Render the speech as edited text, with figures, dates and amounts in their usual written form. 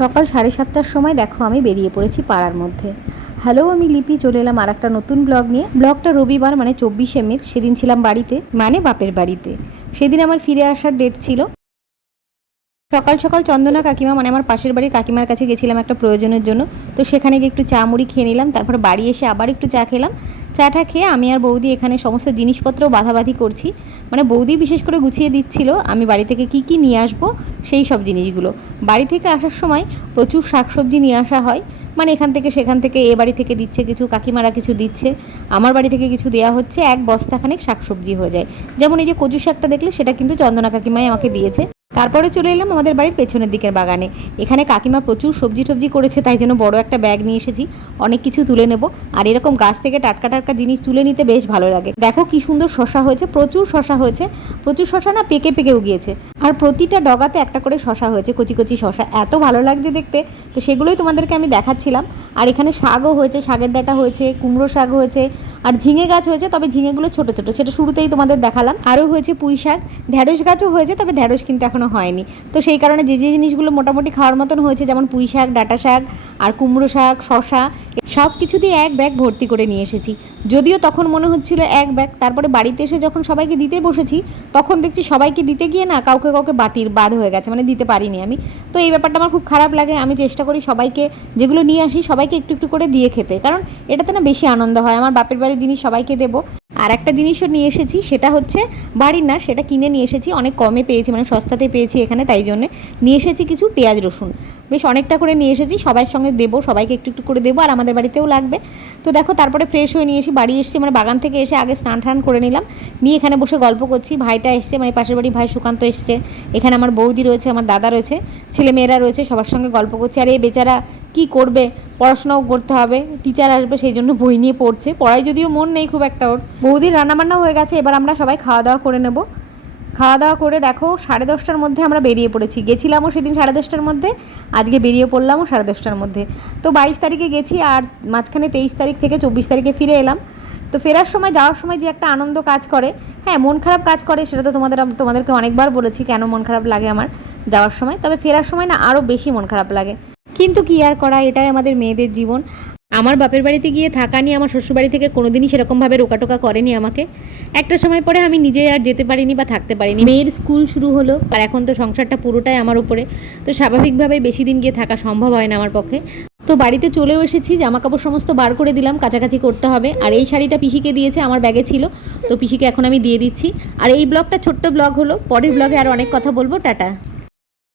সকাল 7:30টার সময় দেখো আমি বেরিয়ে পড়েছি পাড়ার মধ্যে। হ্যালো, আমি লিপি চলে এলাম আর একটা নতুন ব্লগ নিয়ে। ব্লগটা রবিবার মানে 24শে মে, সেদিন ছিলাম বাড়িতে, মানে বাপের বাড়িতে। সেদিন আমার ফিরে আসার ডেট ছিল। সকাল সকাল চন্দনা কাকিমা মানে আমার পাশের বাড়ির কাকিমার কাছে গেছিলাম একটা প্রয়োজনের জন্য। তো সেখানে গিয়ে একটু চা মুড়ি খেয়ে নিলাম, তারপরে বাড়ি এসে আবার একটু চা খেলাম। চাটা খেয়ে আমি আর বৌদি এখানে সমস্ত জিনিসপত্র বাঁধাবাঁধি করছি, মানে বৌদি বিশেষ করে গুছিয়ে দিচ্ছিল আমি বাড়ি থেকে কি কি নিয়ে আসবো সেই সব জিনিসগুলো। বাড়ি থেকে আসার সময় প্রচুর শাকসবজি নিয়ে আসা হয়, মানে এখান থেকে সেখান থেকে, এ বাড়ি থেকে দিচ্ছে কিছু, কাকিমারা কিছু দিচ্ছে, আমার বাড়ি থেকে কিছু দেওয়া হচ্ছে, এক বস্তাখানেক শাকসবজি হয়ে যায়। যেমন এই যে কচু শাকটা দেখলে, সেটা কিন্তু চন্দনা কাকিমাই আমাকে দিয়েছে। তারপরে চলে এলাম আমাদের বাড়ির পেছনের দিকের বাগানে। এখানে কাকিমা প্রচুর সবজি টবজি করেছে, তাই জন্য বড় একটা ব্যাগ নিয়ে এসেছি, অনেক কিছু তুলে নেব। আর এরকম গাছ থেকে টাটকা টাটকা জিনিস তুলে নিতে বেশ ভালো লাগে। দেখো কি সুন্দর শশা হয়েছে, প্রচুর শশা হয়েছে, প্রচুর শশা না পেকে পেকেও গিয়েছে। আর প্রতিটা ডগাতে একটা করে শশা হয়েছে, কচি কচি শশা, এত ভালো লাগছে দেখতে। তো সেগুলোই তোমাদেরকে আমি দেখাচ্ছিলাম। আর এখানে শাকও হয়েছে, শাকের ডাঁটা হয়েছে, কুমড়ো শাক হয়েছে, আর ঝিঙে গাছ হয়েছে, তবে ঝিঙেগুলো ছোট ছোট, সেটা শুরুতেই তোমাদের দেখালাম। আরও হয়েছে পুঁই শাক, ঢ্যাঁড়স গাছও হয়েছে, তবে ঢ্যাঁড়স কিন্তু এখনও হয়নি। তো সেই কারণে যে যে জিনিসগুলো মোটামুটি খাওয়ার মতন হয়েছে, যেমন পুঁই শাক, ডাঁটা শাক আর কুমড়ো শাক, শশা, সব কিছু দিয়ে এক ব্যাগ ভর্তি করে নিয়ে এসেছি। যদিও তখন মনে হচ্ছিল এক ব্যাগ, তারপরে বাড়িতে এসে যখন সবাইকে দিতে বসেছি, তখন দেখছি সবাইকে দিতে গিয়ে না কাউকে কাউকে বাদ হয়ে গেছে, মানে দিতে পারিনি আমি। তো এই ব্যাপারটা আমার খুব খারাপ লাগে। আমি চেষ্টা করি সবাইকে যেগুলো নিয়ে আসি সবাইকে একটু একটু করে দিয়ে খেতে, কারণ এটাতে না বেশি আনন্দ হয়। আমার বাপের বাড়ির জিনিস সবাইকে দেবো। আর একটা জিনিসও নিয়ে এসেছি, সেটা হচ্ছে বাড়ির না, সেটা কিনে নিয়ে এসেছি, অনেক কমে পেয়েছি, মানে সস্তাতে পেয়েছি এখানে, তাই জন্যে নিয়ে এসেছি কিছু পেঁয়াজ রসুন। বেশ অনেকটা করে নিয়ে এসেছি, সবার সঙ্গে দেবো, সবাইকে একটু একটু করে দেবো, আর আমাদের বাড়িতেও লাগবে। তো দেখো তারপরে ফ্রেশ হয়ে নিয়ে এসে বাড়ি এসেছি, মানে বাগান থেকে এসে আগে স্নান টান করে নিলাম, নিয়ে এখানে বসে গল্প করছি। ভাইটা এসছে, মানে পাশের বাড়ির ভাই সুকান্ত এসছে, এখানে আমার বৌদি রয়েছে, আমার দাদা রয়েছে, ছেলেমেয়েরা রয়েছে, সবার সঙ্গে গল্প করছি। আর এই বেচারা কি করবে, পড়াশোনাও করতে হবে, টিচার আসবে, সেই জন্য বই নিয়ে পড়ছে। পড়ায় যদিও মন নেই খুব একটা ওর। বৌদির রান্নাবান্নাও হয়ে গেছে, এবার আমরা সবাই খাওয়া দাওয়া করে নেব। খাওয়া দাওয়া করে দেখো 10:30টার মধ্যে আমরা বেরিয়ে পড়েছি। গেছিলামও সেদিন 10:30টার মধ্যে, আজকে বেরিয়ে পড়লামও 10:30টার মধ্যে। তো 22 তারিখে গেছি, আর মাঝখানে 23 তারিখ থেকে 24 তারিখে ফিরে এলাম। তো ফেরার সময়, যাওয়ার সময় যে একটা আনন্দ কাজ করে, হ্যাঁ মন খারাপ কাজ করে, সেটা তো তোমাদেরকে অনেকবার বলেছি কেন মন খারাপ লাগে আমার যাওয়ার সময়, তবে ফেরার সময় না আরও বেশি মন খারাপ লাগে। কিন্তু কি আর করা, এটাই আমাদের মেয়েদের জীবন। আমার বাপের বাড়িতে গিয়ে থাকা নিয়ে আমার শ্বশুরবাড়ি থেকে কোনোদিনই সেরকমভাবে রোকাটোকা করেনি আমাকে। একটা সময় পরে আমি নিজে আর যেতে পারিনি বা থাকতে পারিনি, মেয়ের স্কুল শুরু হলো, আর এখন তো সংসারটা পুরোটাই আমার উপরে। তো স্বাভাবিকভাবেই বেশি দিন গিয়ে থাকা সম্ভব হয় না আমার পক্ষে। তো বাড়িতে চলেও এসেছি, জামাকাপড় সমস্ত বার করে দিলাম, কাছাকাছি করতে হবে। আর এই শাড়িটা পিসিকে দিয়েছে, আমার ব্যাগে ছিল, তো পিসিকে এখন আমি দিয়ে দিচ্ছি। আর এই ব্লগটা ছোট্ট ব্লগ হলো, পরের ব্লগে আরও অনেক কথা বলবো। টাটা।